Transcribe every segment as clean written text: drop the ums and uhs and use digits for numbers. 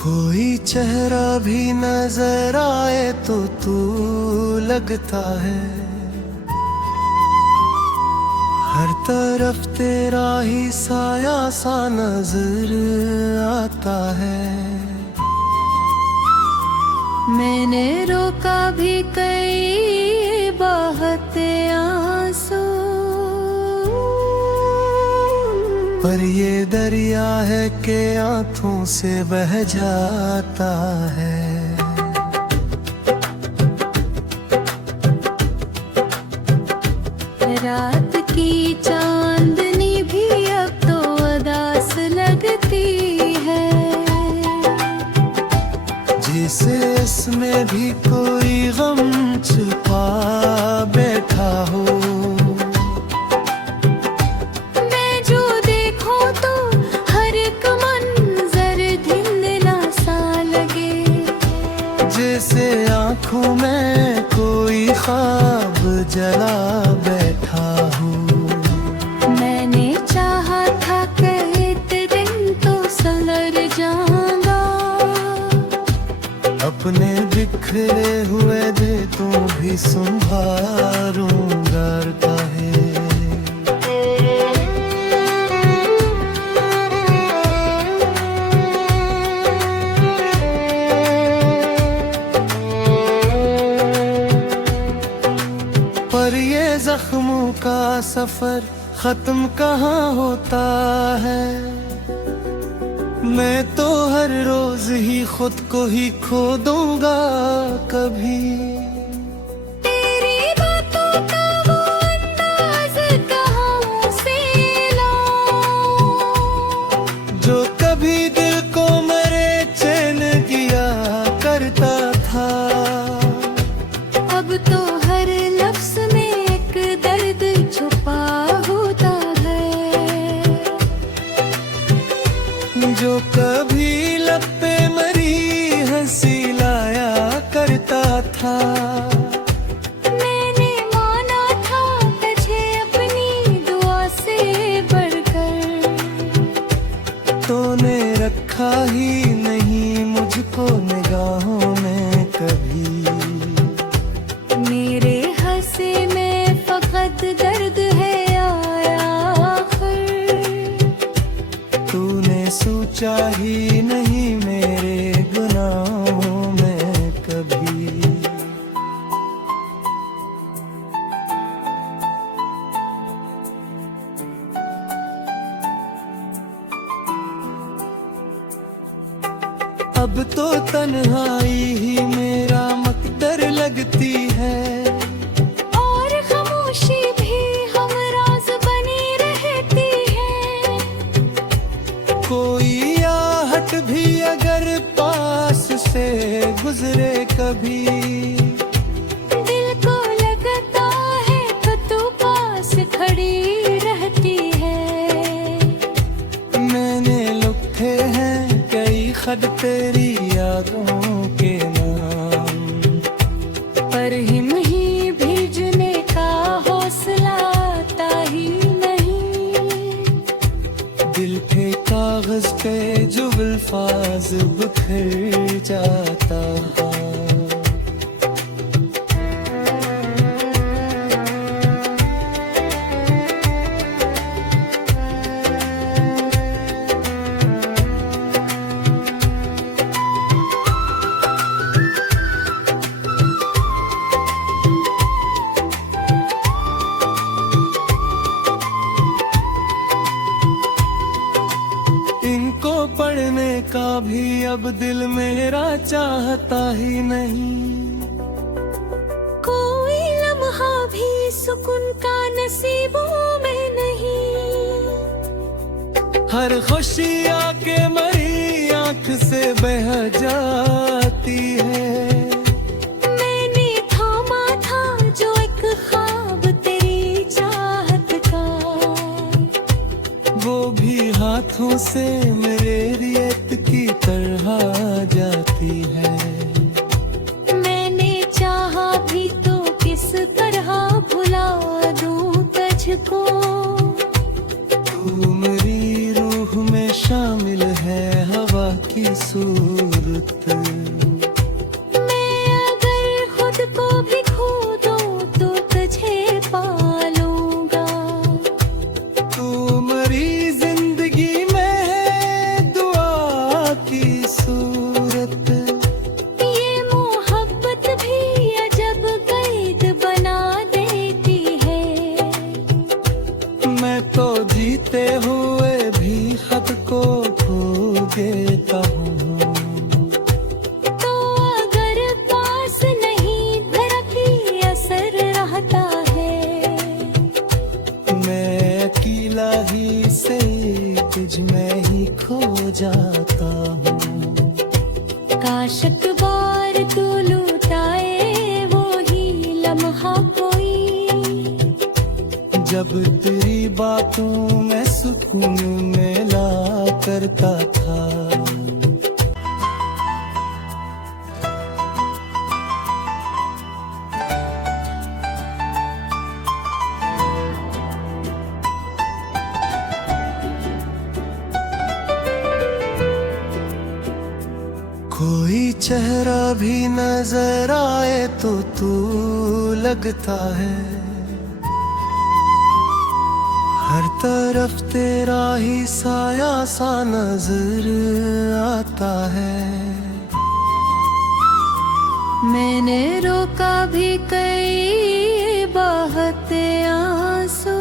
कोई चेहरा भी नजर आए तो तू लगता है, हर तरफ तेरा ही साया सा नजर आता है। मैंने रोका भी कई बहते आंसू, पर ये दरिया है कि आंखों से बह जाता है। रात की चांदनी भी अब तो उदास लगती है, जिसे इसमें भी कोई गम छुपा बैठा हो। मैं जो देखूं तो हर एक मंजर धुंधला सा लगे, जैसे आँखों में कोई ख्वाब जला बैठा हूँ। मैंने चाहा था कहते दिन तो संवर जाऊंगा, अपने बिखरे हुए दे तो भी संभालूंगा काहे। पर ये जख्मों का सफर खत्म कहाँ होता है। मैं तो हर रोज ही खुद को ही खो दूंगा कभी। तेरी बातों का वो अंदाज कहाँ से लाऊं, जो कभी दिल को मरे चैन किया करता था, अब तो हर लफ्ज में एक दर्द छुपा होता है। जो कभी लब पे मरी हंसी लाया करता था, मैंने माना था तुझे अपनी दुआ से बढ़कर, तूने रखा ही नहीं मुझको निगाहों में कभी। मेरे हंसे में फकत दर्द है आखिर, तूने सोचा ही नहीं मेरे गुनाहों में कभी। अब तो तन्हाई ही मेरा मकदर लगती है, और खामोशी भी हम राज बनी रहती है। कोई आहट भी अगर पास से गुजरे कभी, दिल को लगता है तो तू पास खड़ी रहती है। मैंने लिखे हैं कई खत तेरी यादों के नाम, पर हिम ही भेजने का हौसला आता ही नहीं। दिल के कागज पे जो अल्फाज बिखर जाता है। इनको पढ़ने का भी अब दिल मेरा चाहता ही नहीं। कोई लम्हा भी सुकून का नसीबों में नहीं। हर खुशी आके मरी आंख से बह जाती है। मैंने थामा था जो एक ख्वाब तेरी चाहत का, वो भी हाथों से मेरे रेत की तरह जाती है। मैंने चाहा भी तो किस तरह भुला दूं तुझको, तू मेरी रूह में शामिल है हवा की सूरत। मैं अगर खुद को भी खो दूं तो तुझे पालूंगा। तू मरी जिंदगी में है दुआ की सूरत। ये मोहब्बत भी अजब कैद बना देती है। मैं तो जीते हुए भी खत को खो देता हूँ। तो अगर पास नहीं धरती असर रहता है। मैं अकेला ही से तुझ में ही खो जाता हूँ। काश एक बार तू लुटाए वो ही लम्हा कोई। जब तेरी बातों में सुकून मिला करता था। कोई चेहरा भी नजर आए तो तू लगता है। हर तरफ तेरा ही साया सा नजर आता है। मैंने रोका भी कई बहते आंसू।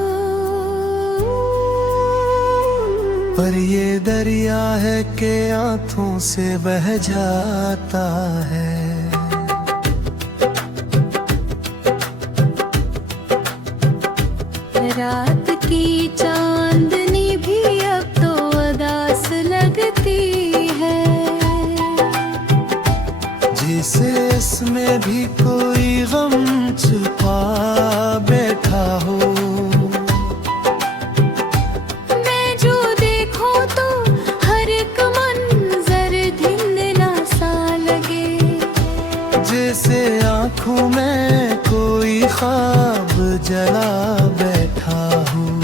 पर ये दरिया है कि आंखों से बह जाता है। रात की चांदनी भी अब तो उदास लगती है। जिसे इसमें भी कोई गम छुपा बैठा हो। मैं जो देखूं तो हर एक मंजर धुंधला सा लगे। जैसे आँखों में कोई ख्वाब जला बैठा हूँ।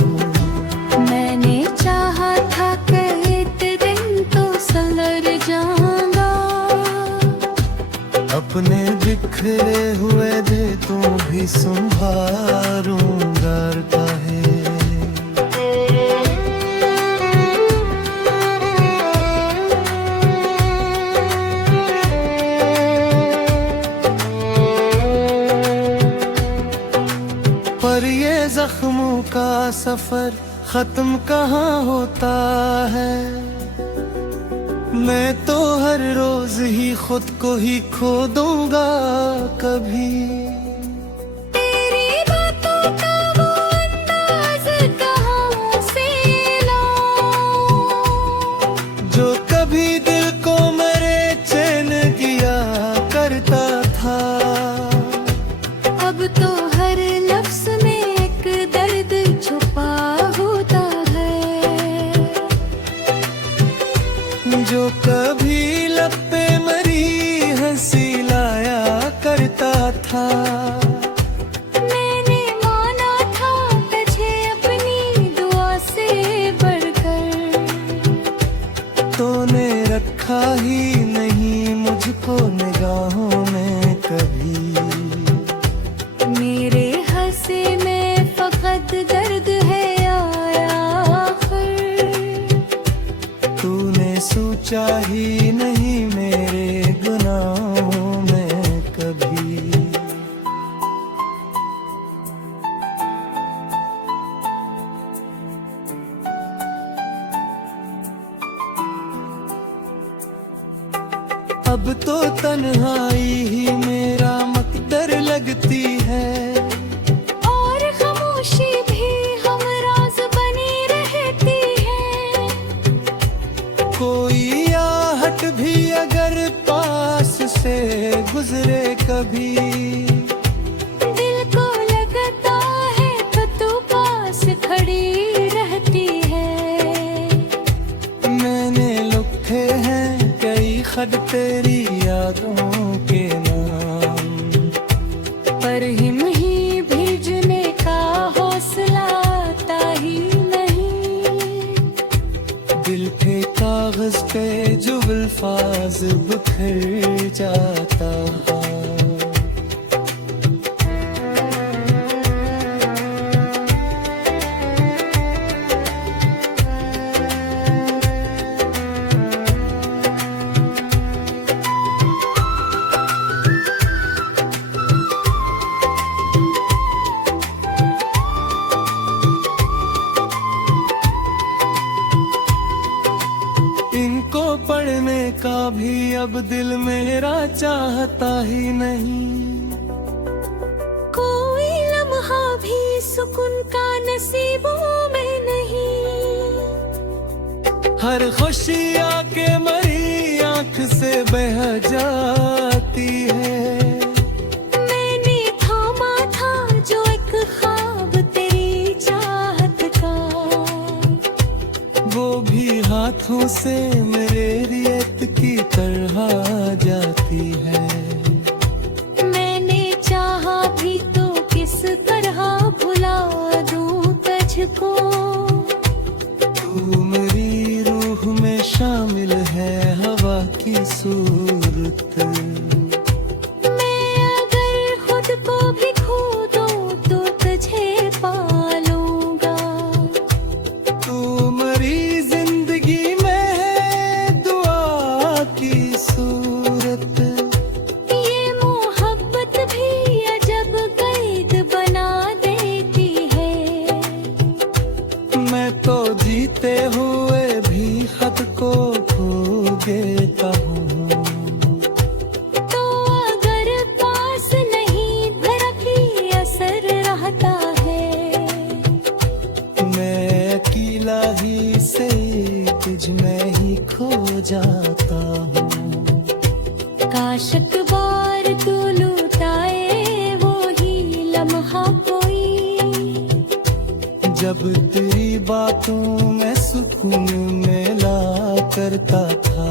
मैंने चाहा था कि एक दिन तो संवर जाऊंगा। अपने बिखरे हुए दे तू भी संभालूंगा है। पर ये जख्मों का सफर खत्म कहाँ होता है। मैं तो हर रोज ही खुद को ही खो दूंगा कभी। तेरी बातों का वो अंदाज कहाँ से लाऊं। जो कभी दिल को मेरे चैन किया करता था। अब तो हर लफ्ज में एक दर्द छुपा होता है। जो कभी लब पे मरी हंसी लाया करता था। मैंने माना था तुझे अपनी दुआ से बढ़कर। तूने रखा ही नहीं मुझको निगाहों में कभी। मेरे हंसे में फकत दर्द है आया आखिर। तूने सोचा ही नहीं मेरे गुनाहों में कभी। अब तो तन्हाई ही मेरा मकदर लगती है। और खामोशी भी हम राज बनी रहती है। कोई आहट भी अगर पास से गुजरे कभी। दिल को लगता है तो तू पास खड़ी रहती है। मैंने लिखे हैं कई खत तेरी यादों के नाम। पर हिम ही भेजने का हौसला आता ही नहीं। दिल के कागज पे जो जो अल्फाज बिखर जाता। इनको पढ़ने का भी अब दिल मेरा चाहता ही नहीं। कोई लम्हा भी सुकून का नसीबों में नहीं। हर खुशी आके मरी आंख से बह जाती है। मैंने थामा था जो एक ख्वाब तेरी चाहत का, वो भी हाथों से मेरे रेत की तरह जाती है। मैंने चाहा भी तो किस तरह भुला दूं तुझको। तू मेरी रूह में शामिल है हवा की सूरत। मैं अगर खुद को भी खो दूं तो तुझे पालूंगा। तू मेरी जिंदगी में है दुआ की सूरत। ये मोहब्बत भी अजब कैद बना देती है। मैं तो जीते हुए भी खत को खो देता हूँ। तो अगर पास नहीं धड़की असर रहता है। मैं अकेला ही से तुझ में ही खो जाता हूँ। काश एक बार तू लुटाए वो ही लम्हा कोई, जब तेरी बातों में सुकून मिला करता था।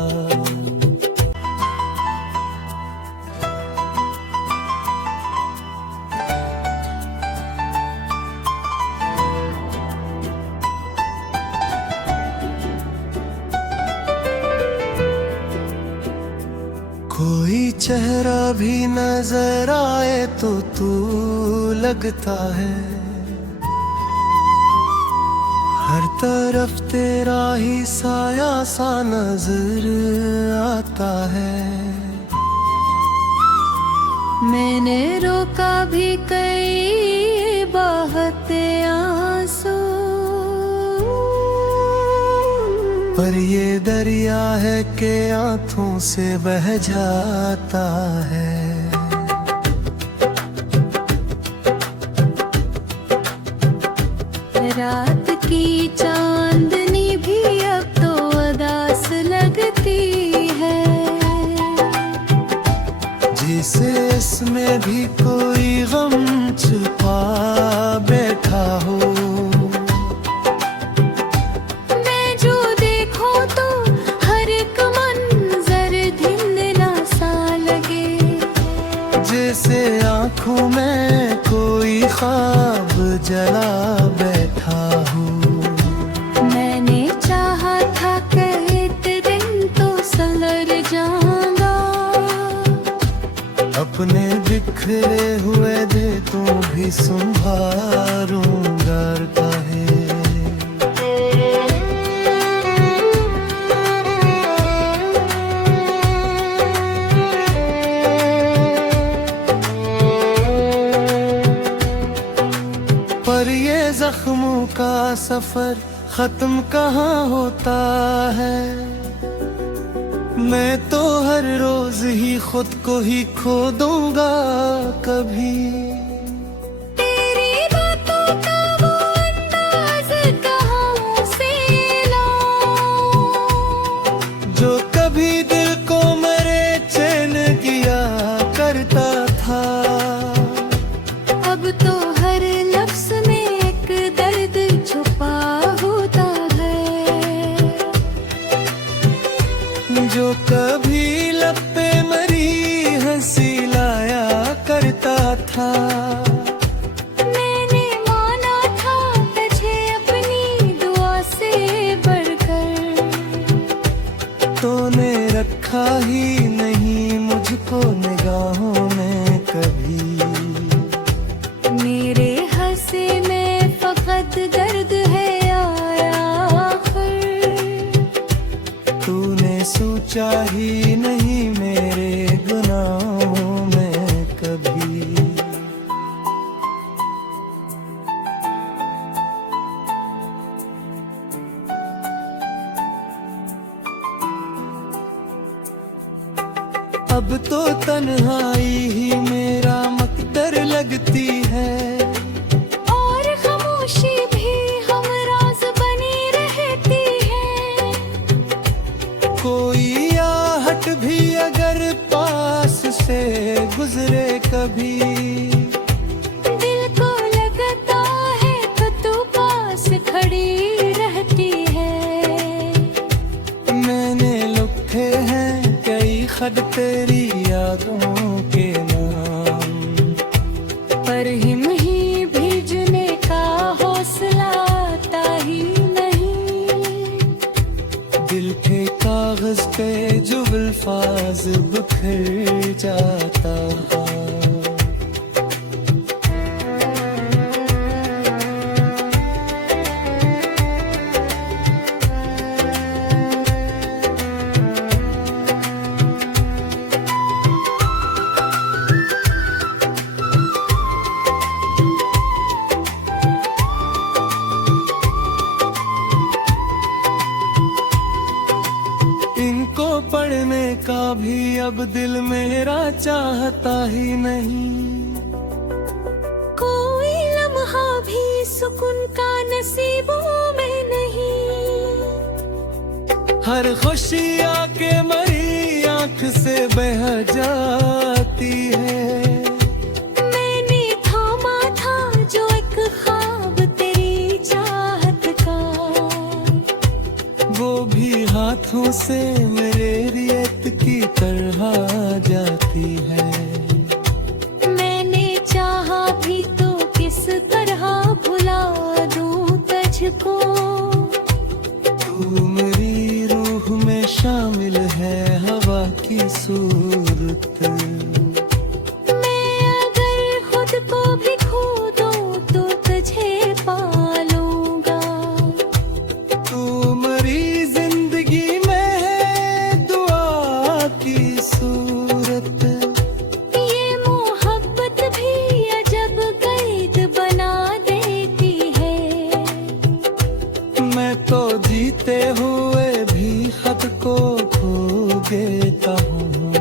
कोई चेहरा भी नजर आए तो तू लगता है। हर तरफ तेरा ही साया सा नजर आता है। मैंने रोका भी कई बहते आंसू, पर ये दरिया है कि आंखों से बह जाता है। रात की चांदनी भी अब तो उदास लगती है। जिसे इसमें भी कोई गम छुपा बैठा हो। मैं जो देखूं तो हर एक मंजर धुंधला सा लगे। जैसे आंखों में कोई ख्वाब जला बैठा हूँ। मैंने चाहा था कि एक दिन तो संवर जाऊंगा। अपने बिखरे हुए दे तो भी संभालूंगा काहे। पर ये जख्मों का सफर खत्म कहाँ होता है। मैं तो हर रोज ही खुद को ही खो दूंगा कभी। तेरी बातों का वो अंदाज कहाँ से लाऊं, जो कभी दिल को मेरे चैन किया करता था। अब तो हर लफ्ज में एक दर्द छुपा होता है। जो कभी लब पे मरी हंसी लाया करता था। मैंने माना था तुझे अपनी दुआ से बढ़कर। तूने रखा ही नहीं मुझको निगाहों में कभी। मेरे हंसे में फकत दर्द है आया आखिर, तूने सोचा ही नहीं मेरे गुनाहों में कभी। अब तो तन्हाई ही मेरा मकदर लगती है, और खामोशी भी हम राज बनी रहती है। कोई आहट भी अगर पास से गुजरे कभी, दिल को लगता है तो तू पास खड़ी रहती है। मैंने लिखे हैं कई खत तेरी यादों के नाम, पर हिम ही भेजने का हौसला आता ही नहीं। दिल के कागज पे जो अल्फाज बिखर जाता है। इनको पढ़ने का भी अब दिल मेरा चाहता ही नहीं। कोई लम्हा भी सुकून का नसीबों में नहीं। हर खुशी आके मरी आंख से बह जाती है। मैंने थामा था जो एक ख्वाब तेरी चाहत का, वो भी हाथों से मेरे रेत की तरह जाती है। मैंने चाहा भी तो किस तरह भुला दूं तुझको। तू मेरी रूह में शामिल है हवा की सूरत। मैं अगर खुद को भी खो दूं तो तुझे पालूंगा। तू मेरी जिंदगी में है दुआ की सूरत। ये मोहब्बत भी अजब कैद बना देती है। मैं तो जीते हुए भी खत को खो देता हूँ।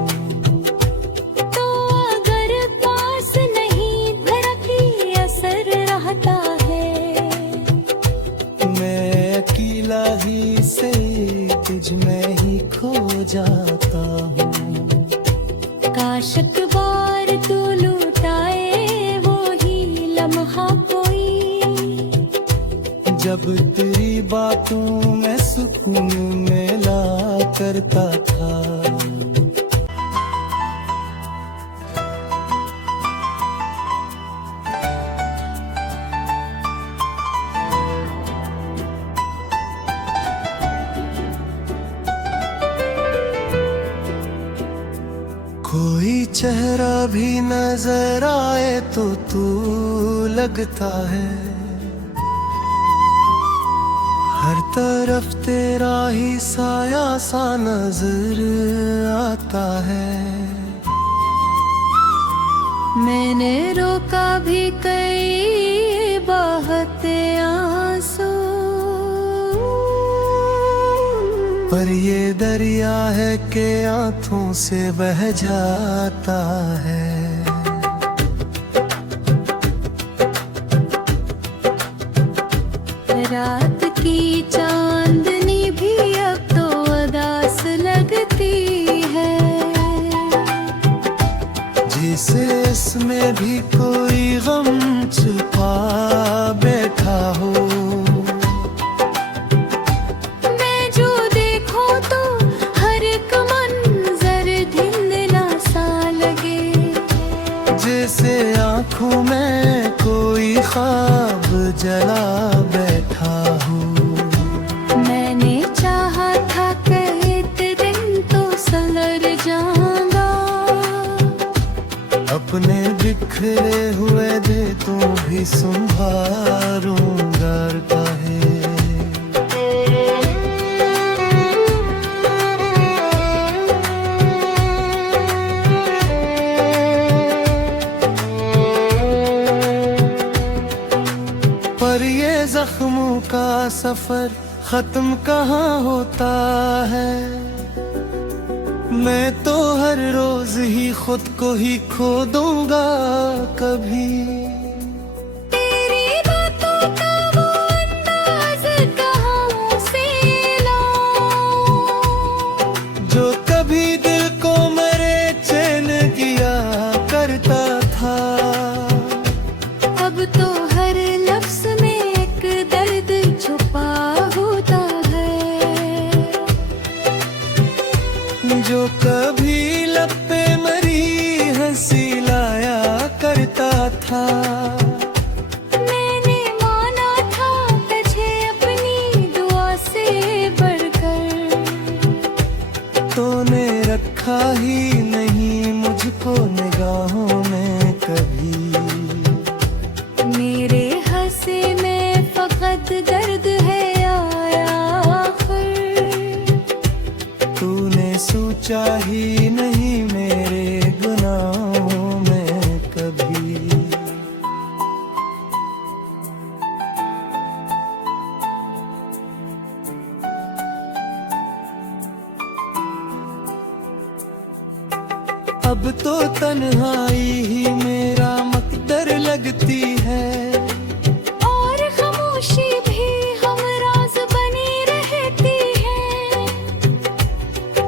तो अगर पास नहीं धड़की असर रहता है। मैं अकेला ही से तुझ में ही खो जाता हूँ। काश एक बार तू लुटाए वो ही लम्हा कोई, जब तेरी बातों में सुकून मिला करता था। कोई चेहरा भी नजर आए तो तू लगता है। हर तरफ तेरा ही साया सा नजर आता है। मैंने रोका भी कई बहते आंसू, पर ये दरिया है कि आंखों से बह जाता है। रात की चांदनी भी अब तो उदास लगती है। जिसे इसमें भी कोई गम छुपा बैठा हो। मैं जो देखूं तो हर एक मंजर धुंधला सा लगे। जैसे आँखों में कोई ख्वाब जला बैठा हूँ। मैंने चाहा था कि एक दिन तो बिखरे हुए दे तू भी संभारूंगा काहे। पर ये जख्मों का सफर खत्म कहाँ होता है। मैं तो हर रोज ही खुद को ही खो दूंगा कभी। तेरी बातों का वो अंदाज कहाँ से लाऊं, जो कभी दिल को मेरे चैन किया करता था। अब तो हर लफ्ज में एक दर्द छुपा होता है। जो कभी लब पे मरी हंसी लाया करता था। मैंने माना था तुझे अपनी दुआ से बढ़कर, तूने रखा ही नहीं मुझको निगाहों में कभी। मेरे हंसे में फकत दर्द है आया आखिर। तूने सोचा ही नहीं मेरे गुनाहों में कभी। अब तो तन्हाई ही मेरा मकदर लगती है। और खामोशी भी हम राज बनी रहती है।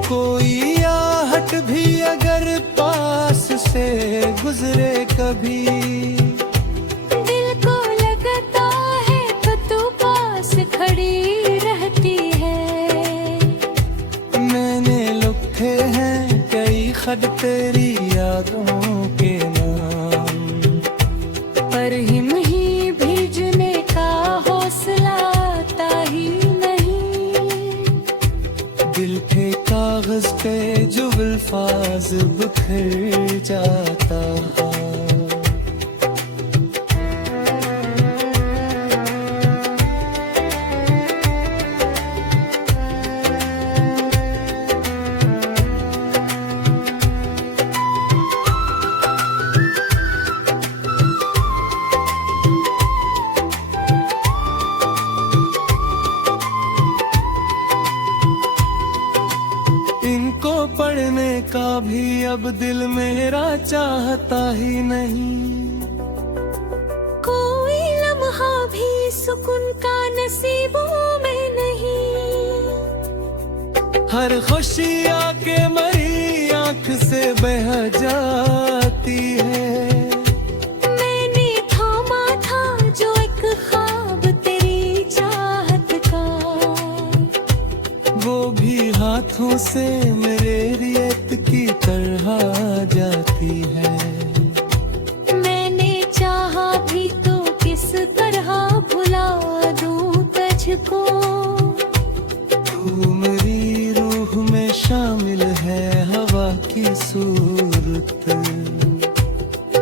कोई आहट भी अगर पास से गुजरे कभी। दिल को लगता है तो तू पास खड़ी रहती है। मैंने लिखे हैं कई खत तेरी यादों के नाम, पर हिम ही भेजने का हौसला आता ही नहीं। दिल के कागज पे जो अल्फाज बिखर जाता है। इनको पढ़ने का भी अब दिल मेरा चाहता ही नहीं। कोई लम्हा भी सुकून का नसीबों में नहीं। हर खुशी आके मरी आंख से बह जाती है। मैंने थामा था जो एक ख्वाब तेरी चाहत का, वो भी हाथों से मेरे रेत की तरह जाती है। मैंने चाहा भी तो किस तरह भुला दूं तुझको। तू मेरी रूह में शामिल है हवा की सूरत।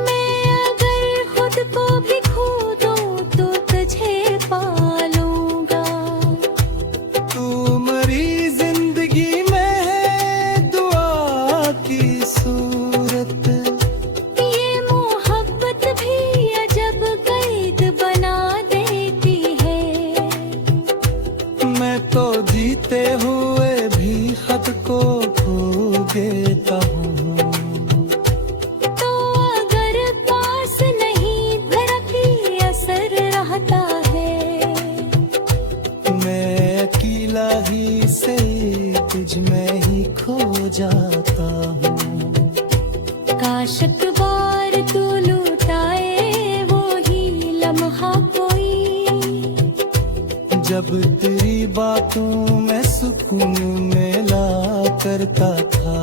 मैं अगर खुद को भी खो दूं तो तुझे पालूंगा। तू मेरी जिंदगी में है दुआ की सूरत। ये मोहब्बत भी अजब कैद बना देती है। मैं तो जीते हुए भी खत को खो देता हूँ। तो अगर पास नहीं धड़की असर रहता है। मैं अकेला ही से तुझ में ही खो जाता हूँ। काश एक बार तू लुटाए वो ही लम्हा कोई, जब तेरी बातों में सुकून मिला करता था।